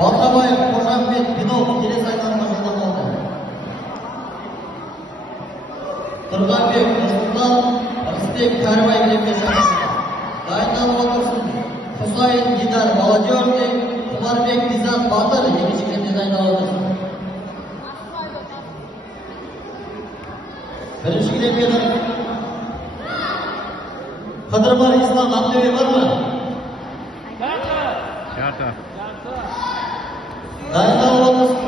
Балқабаев Қожамбек Бинов келесі айналымға жолдама алды. Тұрғанбек Нұрсұлтан Рысбек Кәрібай кілемге шақырды. Дайындалып отырсын. Құсайын Дидар молодежный, Құмарбек Бизат Батыр екінші кілемге дайындалып отырсын. Бірінші кілемге Қыдырман Ислам Ақтөбе бар ма? Дайындалып отырсын.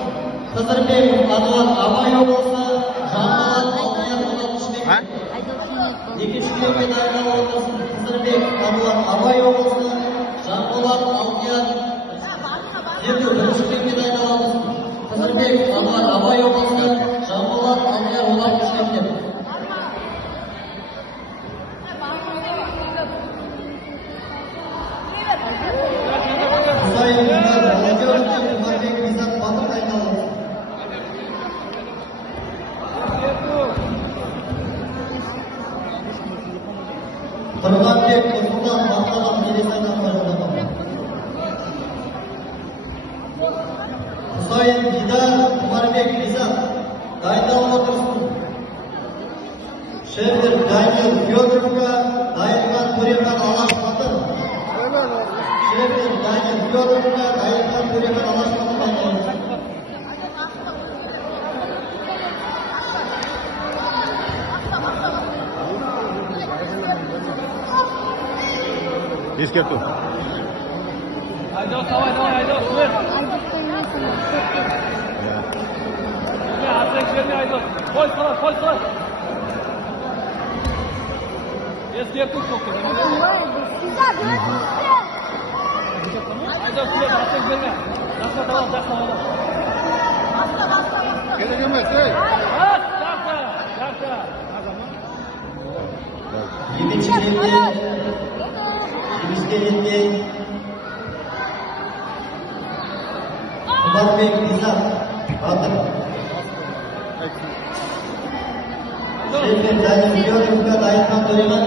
Қыдырбек Адуат Абай облысы, Жанболат Алтияр Құлатышбек. Екінші кілемге дайындалып отырсын. Қыдырбек Адуат Абай облысы, Жанболат Алтияр. Бірінші кілемге дайындалып отырсын. Қыдырбек Адуат Абай облысы, Жанболат Алтияр Құлатышбек. Құсайын Дидар молодежный, Құмарбек Бизат Батыр дайындалып отырсын. Тұрғанбек Нұрсұлтан Мақтаған келесі айналымға жолдама алды. Құсайын Дидар Құмарбек Бизат дайындалып отырсын. Шевер Данил Федоровқа Дайырхан Төрехан Алаш Батыр. Шевер Данил Федоровқа Дайырхан Төрехан Алаш Батыр дайындалып отырсын. Ескерту. Айдос, давай, Айдос, бер. Атлет берме, Айдос. Қой салат. Ескерту соқты. Айдос, бер, атлет берме. Жақса, давай. Керек емес, ей. Жақса. Екінші кілемге Құмарбек Бизат Батыр. Шевер Данил Федоровқа Дайырхан Төрехан